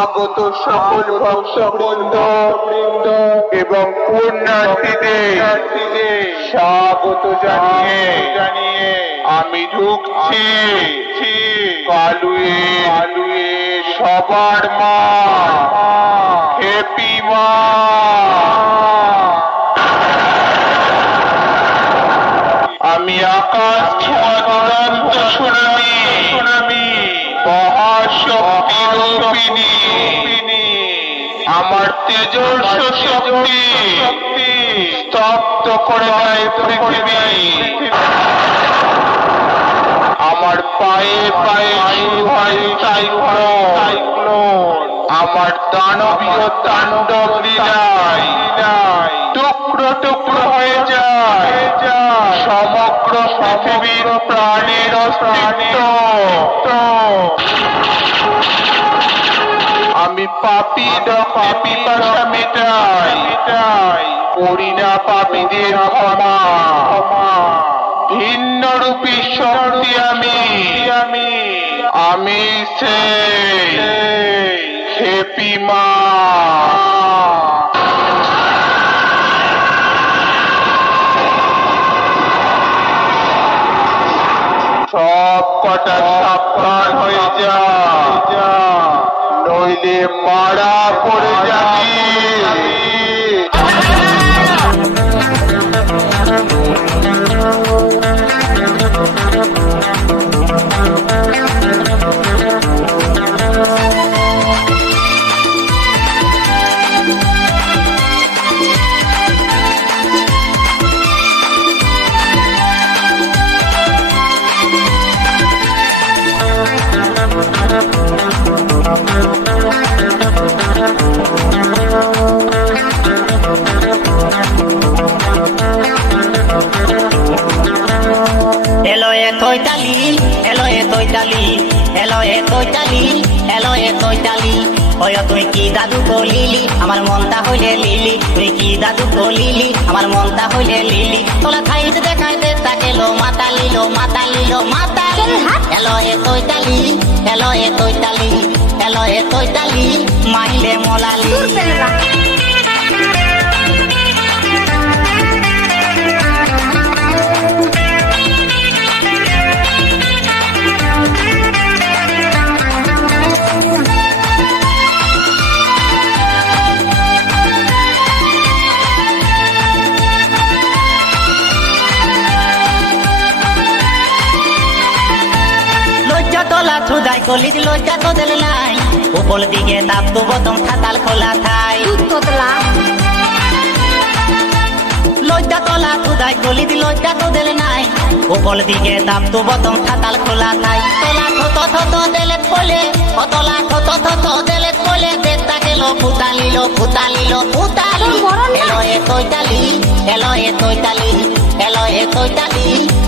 আগত সকল ভক্তবৃন্দ এবং পুণ্যার্থীদের স্বাগত জানিয়ে আমি ঢুকছি কালুয়ে সবার মা হ্যাপি মা। আমি আকাশ ছোঁয়া দুরন্ত সুনামি মহাশক্তি রূপিণী, আমার তেজস্ব শক্তি স্তব্ধ করে দেয় পৃথিবী। আমার পায়ে পায়ে শুরু হয় সাইক্লোন, আমার দানবীয় তাণ্ডব লীলায় টুকরো টুকরো হয়ে যায় সমগ্র পৃথিবীর প্রাণের অস্তিত্ব। আমি পাপী পিপাসা মেটাই, করি না পাপীদের ক্ষমা। ভিন্ন রূপী শক্তি আমি সেই হ্যাপি মা। সব কটা সাবধান হয়ে যা, নইলে মারা পড়ে যাবি। তুই কি দাদু বলিলি আমার মনটা হইলে লিলি, তুই কি দাদু বলিলি আমার মনটা হইলে লিলি। তোলা খাইতে দেখাইতে তাকেলো মাতালিলো মাতালিলো মাতালি। এলো এ তৈতালি, এলো এ তৈতালি, এলো এ তৈতালি মাইলে মোলালি। খুদাই কলিজ লজ্জা তো দিল নাই, উপর দিকে তাপ তো বতম খাতাল খোলা থাই। লজ্জা তোলা খুদাই কলিজ লজ্জা তো দিল নাই, উপর দিকে তাপ তো বতম খাতাল খোলা থাই। তোলা থত দেলে কোলে, তোলা থত দেলে কোলে, দেতা গেল ফুতালিলো ফুতালিলো ফুতালি। এলো এ তৈতালি, এলো এ তৈতালি, এলো এ তৈতালি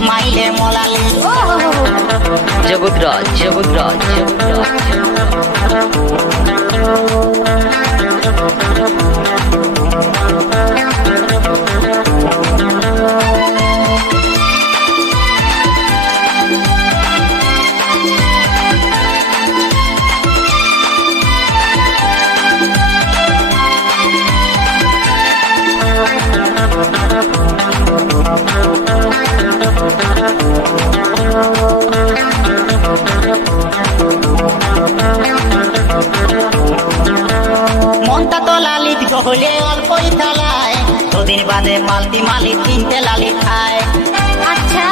মাইলে মোলালি। জগৎরাজ জগৎরাজ মনটা তো লালিত হলে অল্পই থালায়, দুদিন বাদে পাল্টি মালিক কিনতে লালি খায়। আচ্ছা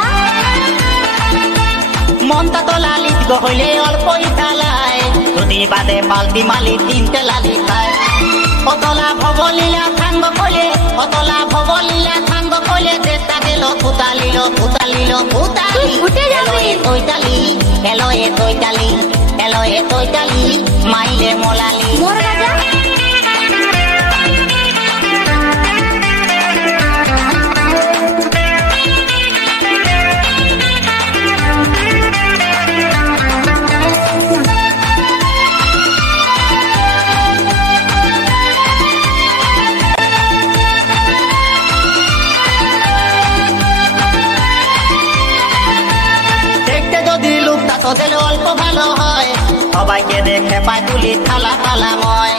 মনটা তো লালিত হলে অল্পই থালায়, দুদিন বাদে পাল্টি মালিক কিনতে লালি খায়। অতলা ভবলীলা থাঙ্গ কলে, অতলা ভবলীলা থাঙ্গ কলে, দেতা গেল ফুতালিলো ফুতালিলো ফুতালি। এলো এ তৈতালি, এলো এ তৈতালি, এলো এ তৈতালি মাইলে মোলালি। দেখতে যদি লোকটা তো দিলে অল্প ভালো, হয় সবাইকে দেখে পায় তুলি থালা থালাময়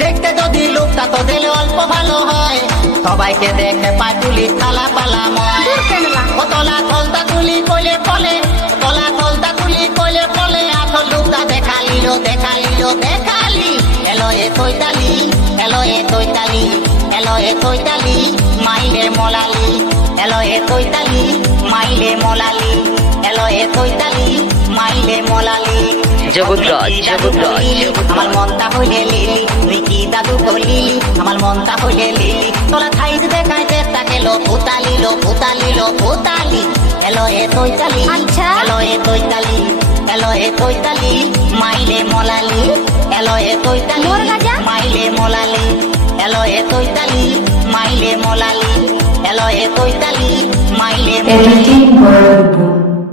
দেখতে যদি লোকটা তো দিলে অল্প ভালো হয় সবাইকে দেখে পায় তুলি থালা পালাময় ও তলা থলতা তুলি কইলে ফলে তলা থলতা তুলি কইলে ফলে আসল লোকটা দেখালিল দেখালিল দেখালি এলো এ তৈতালি এলো এ তৈতালি এলো এ তৈতালি মাইলে মলালি এলো এ তৈতালি মাইলে মলালি এলো এ তৈতালি মাইলে মলালি জগৎরাজ আমার মনটা হইলে লিলি তুই কি দাদু কলি আমার মনটা হইলে লিলি তোলা খাইজ দেখাইতে তাকেলো পুতালিল পুতালিল পুতালি এলো এ তৈতালি এলো এ তৈতালি এলো এ তৈতালি মাইলে মলালি এলো এ তৈতালি মাইলে মলালি এলো এ তৈতালি মাইলে মলালি এলো এ তৈতালি মাইলে মলালি Editing World Book.